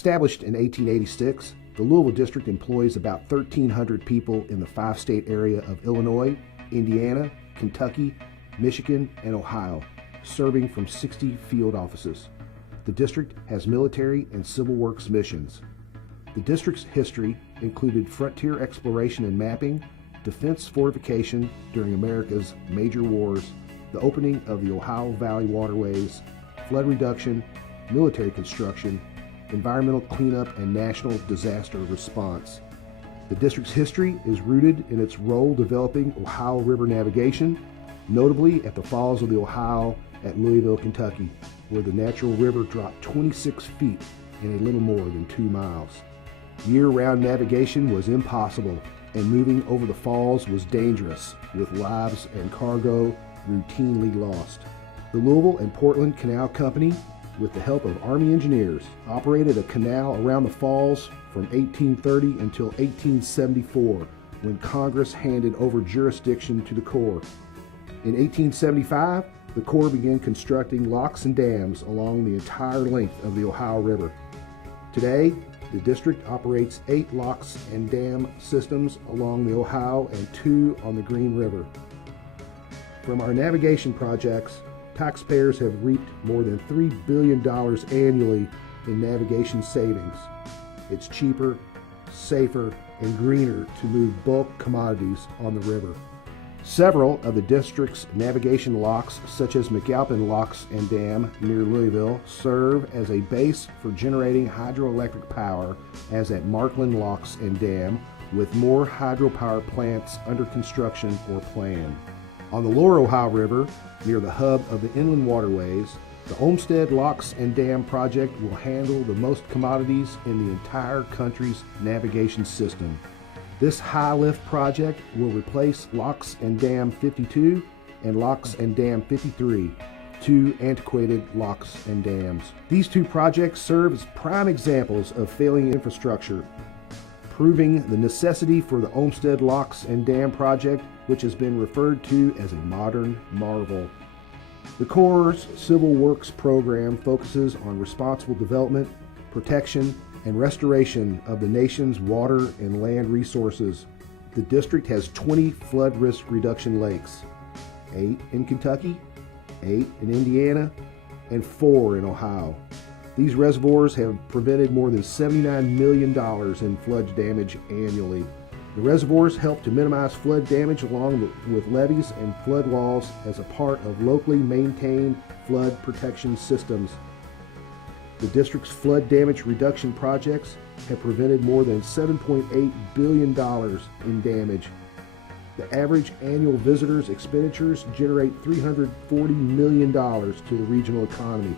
Established in 1886, the Louisville District employs about 1,300 people in the five-state area of Illinois, Indiana, Kentucky, Michigan, and Ohio, serving from 60 field offices. The district has military and civil works missions. The district's history included frontier exploration and mapping, defense fortification during America's major wars, the opening of the Ohio Valley waterways, flood reduction, military construction, environmental cleanup, and national disaster response. The district's history is rooted in its role developing Ohio River navigation, notably at the Falls of the Ohio at Louisville, Kentucky, where the natural river dropped 26 feet in a little more than 2 miles. Year-round navigation was impossible, and moving over the falls was dangerous, with lives and cargo routinely lost. The Louisville and Portland Canal Company, with the help of Army engineers, operated a canal around the falls from 1830 until 1874, when Congress handed over jurisdiction to the Corps. In 1875, the Corps began constructing locks and dams along the entire length of the Ohio River. Today, the district operates 8 locks and dam systems along the Ohio and 2 on the Green River. From our navigation projects, taxpayers have reaped more than $3 billion annually in navigation savings. It's cheaper, safer, and greener to move bulk commodities on the river. Several of the district's navigation locks, such as McAlpin Locks and Dam near Louisville, serve as a base for generating hydroelectric power, as at Markland Locks and Dam, with more hydropower plants under construction or planned. On the lower Ohio River, near the hub of the inland waterways, the Olmsted Locks and Dam project will handle the most commodities in the entire country's navigation system. This high-lift project will replace Locks and Dam 52 and Locks and Dam 53, 2 antiquated locks and dams. These 2 projects serve as prime examples of failing infrastructure, proving the necessity for the Olmsted Locks and Dam project, which has been referred to as a modern marvel. The Corps' Civil Works program focuses on responsible development, protection, and restoration of the nation's water and land resources. The district has 20 flood risk reduction lakes, 8 in Kentucky, 8 in Indiana, and 4 in Ohio. These reservoirs have prevented more than $79 million in flood damage annually. The reservoirs help to minimize flood damage along with levees and flood walls as a part of locally maintained flood protection systems. The district's flood damage reduction projects have prevented more than $7.8 billion in damage. The average annual visitors' expenditures generate $340 million to the regional economy.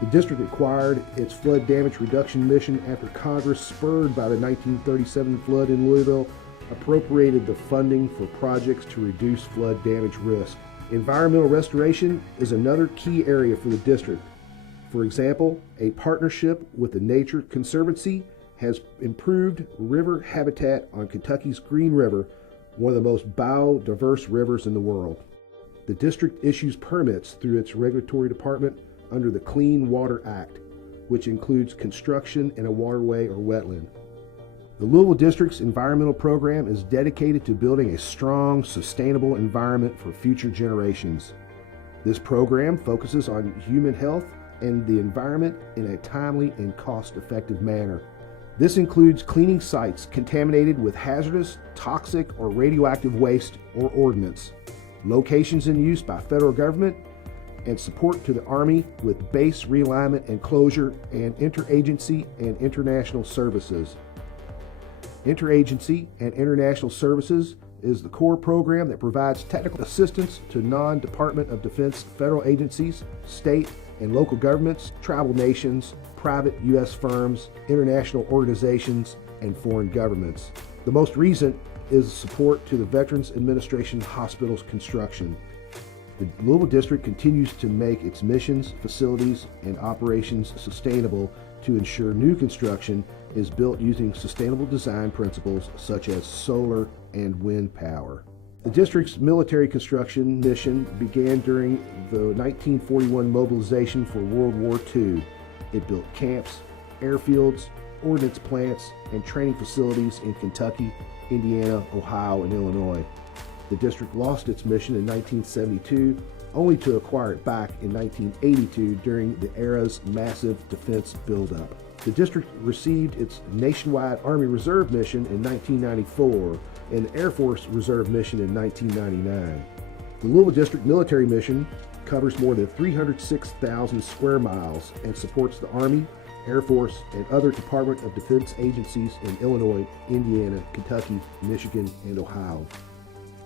The district acquired its flood damage reduction mission after Congress, spurred by the 1937 flood in Louisville, appropriated the funding for projects to reduce flood damage risk. Environmental restoration is another key area for the district. For example, a partnership with the Nature Conservancy has improved river habitat on Kentucky's Green River, one of the most biodiverse rivers in the world. The district issues permits through its regulatory department under the Clean Water Act, which includes construction in a waterway or wetland. The Louisville District's environmental program is dedicated to building a strong, sustainable environment for future generations. This program focuses on human health and the environment in a timely and cost-effective manner. This includes cleaning sites contaminated with hazardous, toxic, or radioactive waste or ordnance, locations in use by federal government, and support to the Army with base realignment and closure, and interagency and international services. Interagency and international services is the core program that provides technical assistance to non-Department of Defense federal agencies, state and local governments, tribal nations, private U.S. firms, international organizations, and foreign governments. The most recent is support to the Veterans Administration Hospital's construction. The Louisville District continues to make its missions, facilities, and operations sustainable to ensure new construction is built using sustainable design principles such as solar and wind power. The district's military construction mission began during the 1941 mobilization for World War II. It built camps, airfields, ordnance plants, and training facilities in Kentucky, Indiana, Ohio, and Illinois. The district lost its mission in 1972, only to acquire it back in 1982 during the era's massive defense buildup. The district received its nationwide Army Reserve mission in 1994 and the Air Force Reserve mission in 1999. The Louisville District military mission covers more than 306,000 square miles and supports the Army, Air Force, and other Department of Defense agencies in Illinois, Indiana, Kentucky, Michigan, and Ohio.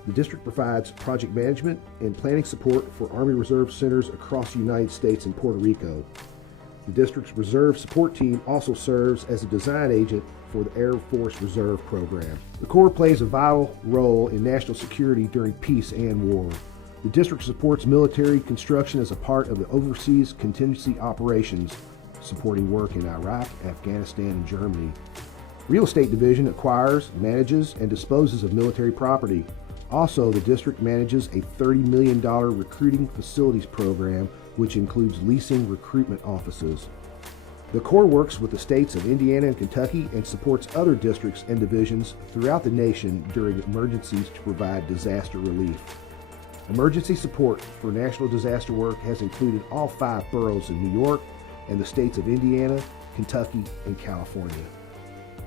The district provides project management and planning support for Army Reserve centers across the United States and Puerto Rico. The district's Reserve Support Team also serves as a design agent for the Air Force Reserve program. The Corps plays a vital role in national security during peace and war. The district supports military construction as a part of the overseas contingency operations, supporting work in Iraq, Afghanistan, and Germany. Real Estate Division acquires, manages, and disposes of military property. Also, the district manages a $30 million recruiting facilities program, which includes leasing recruitment offices. The Corps works with the states of Indiana and Kentucky and supports other districts and divisions throughout the nation during emergencies to provide disaster relief. Emergency support for national disaster work has included all 5 boroughs in New York and the states of Indiana, Kentucky, and California.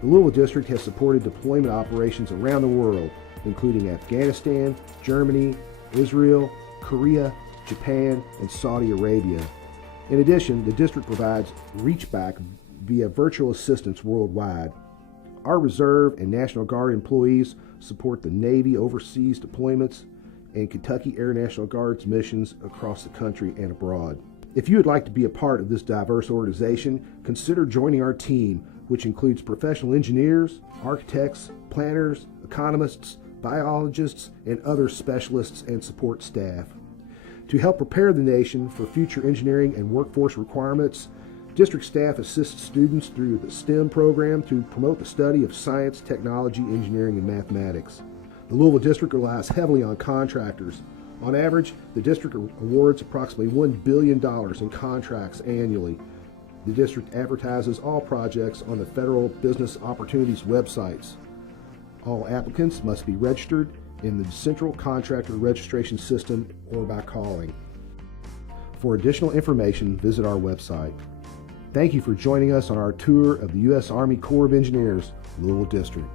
The Louisville District has supported deployment operations around the world, including Afghanistan, Germany, Israel, Korea, Japan, and Saudi Arabia. In addition, the district provides reachback via virtual assistance worldwide. Our Reserve and National Guard employees support the Navy overseas deployments and Kentucky Air National Guard's missions across the country and abroad. If you would like to be a part of this diverse organization, consider joining our team, which includes professional engineers, architects, planners, economists, biologists, and other specialists and support staff. To help prepare the nation for future engineering and workforce requirements, district staff assists students through the STEM program to promote the study of science, technology, engineering, and mathematics. The Louisville District relies heavily on contractors. On average, the district awards approximately $1 billion in contracts annually. The district advertises all projects on the Federal Business Opportunities websites. All applicants must be registered in the Central Contractor Registration System or by calling. For additional information, visit our website. Thank you for joining us on our tour of the U.S. Army Corps of Engineers, Louisville District.